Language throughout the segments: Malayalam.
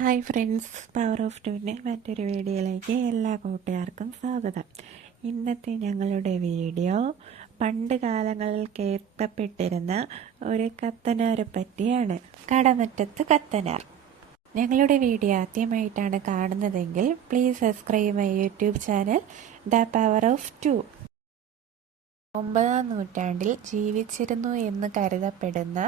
ഹായ് ഫ്രണ്ട്സ്, പവർ ഓഫ് ടുവിൻ്റെ മറ്റൊരു വീഡിയോയിലേക്ക് എല്ലാ കൂട്ടുകാർക്കും സ്വാഗതം. ഇന്നത്തെ ഞങ്ങളുടെ വീഡിയോ പണ്ട് കാലങ്ങളിൽ കേൾക്കപ്പെട്ടിരുന്ന ഒരു കത്തനാരെ പറ്റിയാണ്. കടമറ്റത്ത് കത്തനാർ. ഞങ്ങളുടെ വീഡിയോ ആദ്യമായിട്ടാണ് കാണുന്നതെങ്കിൽ please subscribe my YouTube channel the power of two. 9-ാം നൂറ്റാണ്ടിൽ ജീവിച്ചിരുന്നു എന്ന് കരുതപ്പെടുന്ന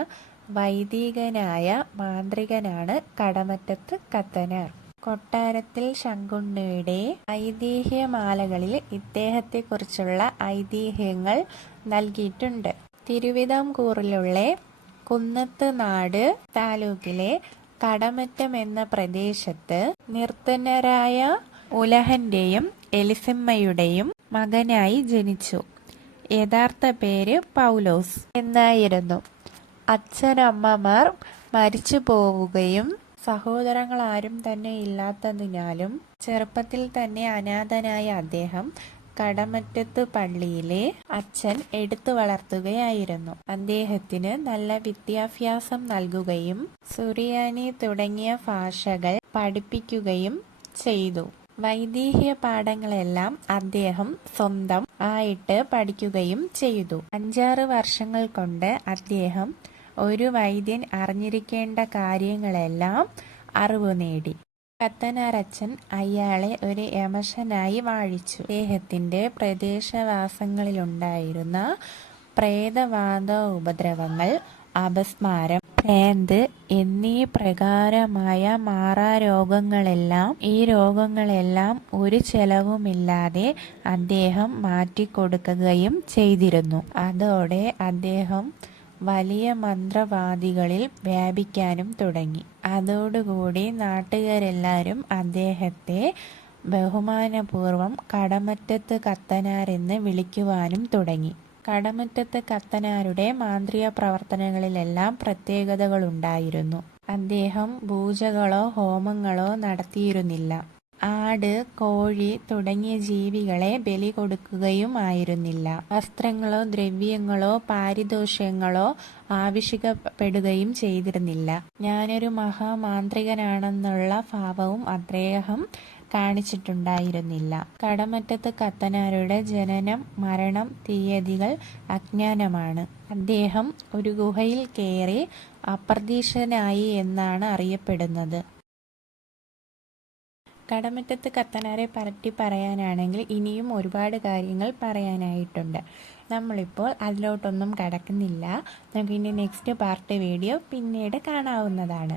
വൈദികനായ മാന്ത്രികനാണ് കടമറ്റത്ത് കത്തനാർ. കൊട്ടാരത്തിൽ ശങ്കുണ്ണിയുടെ ഐതിഹ്യമാലകളിൽ ഇദ്ദേഹത്തെക്കുറിച്ചുള്ള ഐതിഹ്യങ്ങൾ നൽകിയിട്ടുണ്ട്. തിരുവിതാംകൂറിലുള്ള കുന്നത്ത് നാട് താലൂക്കിലെ കടമറ്റം എന്ന പ്രദേശത്ത് നിർധനരായ ഉലഹന്റെയും എലിസമ്മയുടെയും മകനായി ജനിച്ചു. യഥാർത്ഥ പേര് പൗലോസ് എന്നായിരുന്നു. അച്ഛനമ്മമാർ മരിച്ചു പോവുകയും സഹോദരങ്ങളാരും തന്നെ ഇല്ലാത്തതിനാലും ചെറുപ്പത്തിൽ തന്നെ അനാഥനായ അദ്ദേഹം കടമറ്റത്ത് പള്ളിയിലെ അച്ഛൻ എടുത്തു വളർത്തുകയായിരുന്നു. അദ്ദേഹത്തിന് നല്ല വിദ്യാഭ്യാസം നൽകുകയും സുറിയാനി തുടങ്ങിയ ഭാഷകൾ പഠിപ്പിക്കുകയും ചെയ്തു. വൈദിക പാഠങ്ങളെല്ലാം അദ്ദേഹം സ്വന്തം ആയിട്ട് പഠിക്കുകയും ചെയ്തു. 5-6 വർഷങ്ങൾ കൊണ്ട് അദ്ദേഹം ഒരു വൈദ്യൻ അറിഞ്ഞിരിക്കേണ്ട കാര്യങ്ങളെല്ലാം അറിവ് നേടി. കത്തനാരച്ചൻ അയാളെ ഒരു യമശനായി വാഴിച്ചു. അദ്ദേഹത്തിന്റെ പ്രദേശവാസങ്ങളിലുണ്ടായിരുന്ന പ്രേതവാദ ഉപദ്രവങ്ങൾ, അപസ്മാരം, ഭ്രാന്ത് എന്നീ പ്രകാരമായ ഈ രോഗങ്ങളെല്ലാം ഒരു ചെലവുമില്ലാതെ അദ്ദേഹം മാറ്റിക്കൊടുക്കുകയും ചെയ്തിരുന്നു. അതോടെ അദ്ദേഹം വലിയ മന്ത്രവാദികളിൽ വ്യാപിക്കാനും തുടങ്ങി. അതോടുകൂടി നാട്ടുകാരെല്ലാവരും അദ്ദേഹത്തെ ബഹുമാനപൂർവ്വം കടമറ്റത്ത് കത്തനാരെന്ന് വിളിക്കുവാനും തുടങ്ങി. കടമറ്റത്ത് കത്തനാരുടെ മാന്ത്രിക പ്രവർത്തനങ്ങളിലെല്ലാം പ്രത്യേകതകളുണ്ടായിരുന്നു. അദ്ദേഹം പൂജകളോ ഹോമങ്ങളോ നടത്തിയിരുന്നില്ല. ആട്, കോഴി തുടങ്ങിയ ജീവികളെ ബലി കൊടുക്കുകയുമായിരുന്നില്ല. വസ്ത്രങ്ങളോ ദ്രവ്യങ്ങളോ പാരിതോഷികങ്ങളോ ആവശ്യപ്പെടുകയും ചെയ്തിരുന്നില്ല. ഞാനൊരു മഹാമാന്ത്രികനാണെന്നുള്ള ഭാവവും അദ്ദേഹം കാണിച്ചിട്ടുണ്ടായിരുന്നില്ല. കടമറ്റത്ത് കത്തനാരുടെ ജനനം മരണം തീയതികൾ അജ്ഞാതമാണ്. അദ്ദേഹം ഒരു ഗുഹയിൽ കയറി അപ്രത്യക്ഷനായി എന്നാണ് അറിയപ്പെടുന്നത്. കടമറ്റത്ത് കത്തനാരെ പറ്റി പറയാനാണെങ്കിൽ ഇനിയും ഒരുപാട് കാര്യങ്ങൾ പറയാനായിട്ടുണ്ട്. നമ്മളിപ്പോൾ അതിലോട്ടൊന്നും കടക്കുന്നില്ല. നമുക്ക് ഇനി നെക്സ്റ്റ് പാർട്ട് വീഡിയോ പിന്നീട് കാണാവുന്നതാണ്.